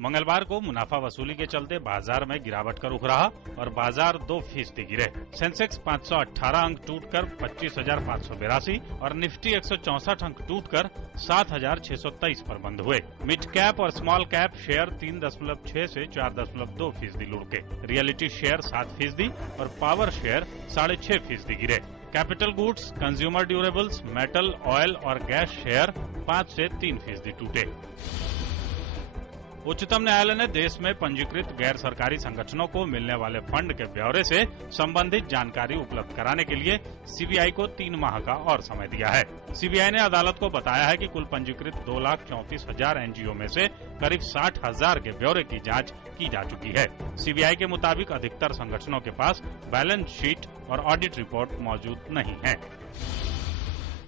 मंगलवार को मुनाफा वसूली के चलते बाजार में गिरावट का रुख रहा और बाजार 2% गिरे। सेंसेक्स 518 अंक टूटकर 25,582 और निफ्टी 164 अंक टूटकर 7,623 पर बंद हुए। मिड कैप और स्मॉल कैप शेयर 3.6 से 4.2% लुढ़के। रियलिटी शेयर 7% और पावर शेयर 6.5% गिरे। Capital goods, consumer durables, metal, oil और गैस शेयर 5 से 3% टूटे। उच्चतम न्यायालय ने देश में पंजीकृत गैर सरकारी संगठनों को मिलने वाले फंड के ब्यौरे से संबंधित जानकारी उपलब्ध कराने के लिए सीबीआई को 3 माह का और समय दिया है। सीबीआई ने अदालत को बताया है कि कुल पंजीकृत 2,34,000 एनजीओ में से करीब 60,000 के ब्यौरे की जांच की जा चुकी है। सीबीआई के मुताबिक अधिकतर संगठनों के पास बैलेंस शीट और ऑडिट रिपोर्ट मौजूद नहीं है।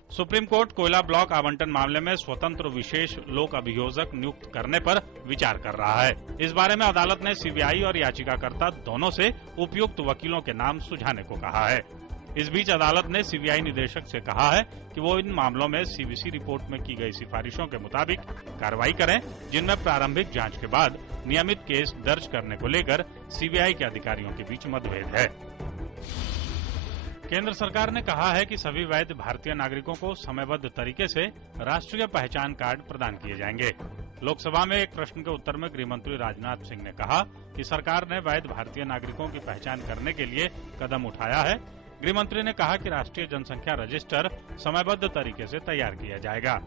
सुप्रीम कोर्ट कोयला ब्लॉक आवंटन मामले में स्वतंत्र विशेष लोक अभियोजक नियुक्त करने पर विचार कर रहा है। इस बारे में अदालत ने सीबीआई और याचिकाकर्ता दोनों से उपयुक्त वकीलों के नाम सुझाने को कहा है। इस बीच अदालत ने सीबीआई निदेशक से कहा है कि वो इन मामलों में सीवीसी रिपोर्ट में की गई सिफारिशों के मुताबिक कार्रवाई करें, जिनमें प्रारंभिक जांच के बाद नियमित केस दर्ज करने को लेकर सीबीआई के अधिकारियों के बीच मतभेद है। केंद्र सरकार ने कहा है कि सभी वैध भारतीय नागरिकों को समयबद्ध तरीके से राष्ट्रीय पहचान कार्ड प्रदान किए जाएंगे। लोकसभा में एक प्रश्न के उत्तर में गृह मंत्री राजनाथ सिंह ने कहा कि सरकार ने वैध भारतीय नागरिकों की पहचान करने के लिए कदम उठाया है। गृह मंत्री ने कहा कि राष्ट्रीय जनसंख्या रजिस्टर समयबद्ध तरीके से तैयार किया जाएगा।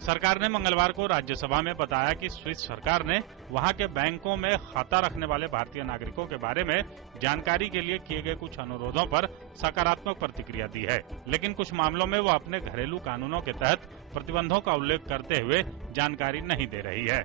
सरकार ने मंगलवार को राज्यसभा में बताया कि स्विस सरकार ने वहां के बैंकों में खाता रखने वाले भारतीय नागरिकों के बारे में जानकारी के लिए किए गए कुछ अनुरोधों पर सकारात्मक प्रतिक्रिया दी है, लेकिन कुछ मामलों में वो अपने घरेलू कानूनों के तहत प्रतिबंधों का उल्लेख करते हुए जानकारी नहीं दे रही है।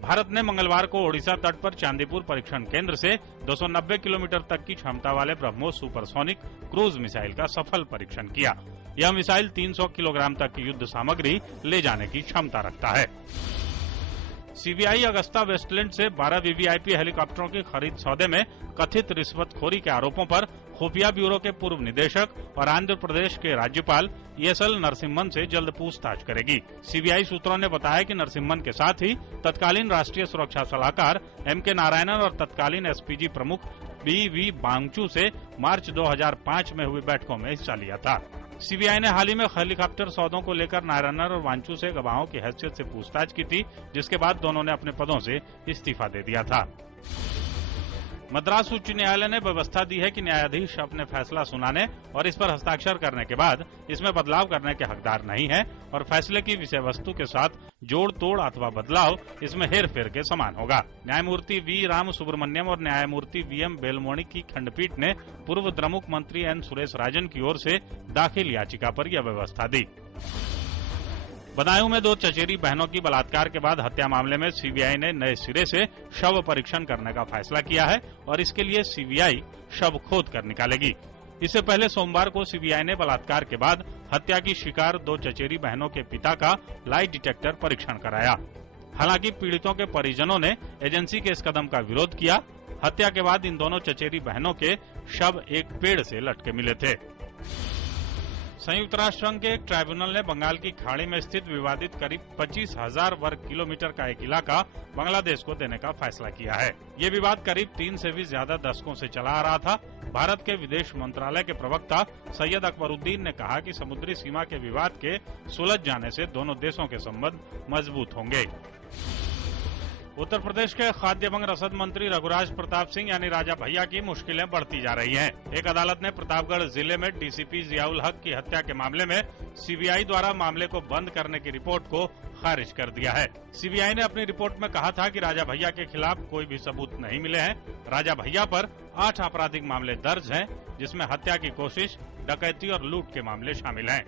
भारत ने मंगलवार को ओडिशा तट पर चांदीपुर परीक्षण केंद्र से 290 किलोमीटर तक की क्षमता वाले ब्रह्मोस सुपरसोनिक क्रूज मिसाइल का सफल परीक्षण किया। यह मिसाइल 300 किलोग्राम तक की युद्ध सामग्री ले जाने की क्षमता रखता है। सीबीआई अगस्ता वेस्टलैंड से 12 वीवीआईपी हेलीकॉप्टरों की खरीद सौदे में कथित रिश्वतखोरी के आरोपों पर खुफिया ब्यूरो के पूर्व निदेशक और आंध्र प्रदेश के राज्यपाल ESL नरसिम्हन से जल्द पूछताछ करेगी। सीबीआई सूत्रों ने बताया कि नरसिम्हन के साथ ही तत्कालीन राष्ट्रीय सुरक्षा सलाहकार MK नारायणन और तत्कालीन एसपीजी प्रमुख BV बांगचू से मार्च 2005 में हुई बैठकों में हिस्सा लिया था। सीबीआई ने हाल ही में हेलीकॉप्टर सौदों को लेकर नारायणन और वांचू से गवाहों की हैसियत से पूछताछ की थी, जिसके बाद दोनों ने अपने पदों से इस्तीफा दे दिया था। मद्रास उच्च न्यायालय ने व्यवस्था दी है कि न्यायाधीश अपने फैसला सुनाने और इस पर हस्ताक्षर करने के बाद इसमें बदलाव करने के हकदार नहीं है और फैसले की विषय वस्तु के साथ जोड़ तोड़ अथवा बदलाव इसमें हेर फेर के समान होगा। न्यायमूर्ति V राम सुब्रमण्यम और न्यायमूर्ति VM बेलमोनी की खंडपीठ ने पूर्व द्रमुक मंत्री N सुरेश राजन की ओर से दाखिल याचिका पर यह व्यवस्था दी। बदायूं में 2 चचेरी बहनों की बलात्कार के बाद हत्या मामले में सीबीआई ने नए सिरे से शव परीक्षण करने का फैसला किया है और इसके लिए सीबीआई शव खोद कर निकालेगी। इससे पहले सोमवार को सीबीआई ने बलात्कार के बाद हत्या की शिकार 2 चचेरी बहनों के पिता का लाई डिटेक्टर परीक्षण कराया। हालांकि पीड़ितों के परिजनों ने एजेंसी के इस कदम का विरोध किया। हत्या के बाद इन दोनों चचेरी बहनों के शव एक पेड़ से लटके मिले थे। संयुक्त राष्ट्र संघ के एक ट्राइब्यूनल ने बंगाल की खाड़ी में स्थित विवादित करीब 25,000 वर्ग किलोमीटर का एक इलाका बांग्लादेश को देने का फैसला किया है। ये विवाद करीब 3 से भी ज्यादा दशकों से चला आ रहा था। भारत के विदेश मंत्रालय के प्रवक्ता सैयद अकबरुद्दीन ने कहा कि समुद्री सीमा के विवाद के सुलझ जाने से दोनों देशों के संबंध मजबूत होंगे। उत्तर प्रदेश के खाद्य एवं रसद मंत्री रघुराज प्रताप सिंह यानी राजा भैया की मुश्किलें बढ़ती जा रही हैं। एक अदालत ने प्रतापगढ़ जिले में डीसीपी जियाउल हक की हत्या के मामले में सीबीआई द्वारा मामले को बंद करने की रिपोर्ट को खारिज कर दिया है। सीबीआई ने अपनी रिपोर्ट में कहा था कि राजा भैया के खिलाफ कोई भी सबूत नहीं मिले हैं। राजा भैया पर 8 आपराधिक मामले दर्ज हैं, जिसमें हत्या की कोशिश, डकैती और लूट के मामले शामिल हैं।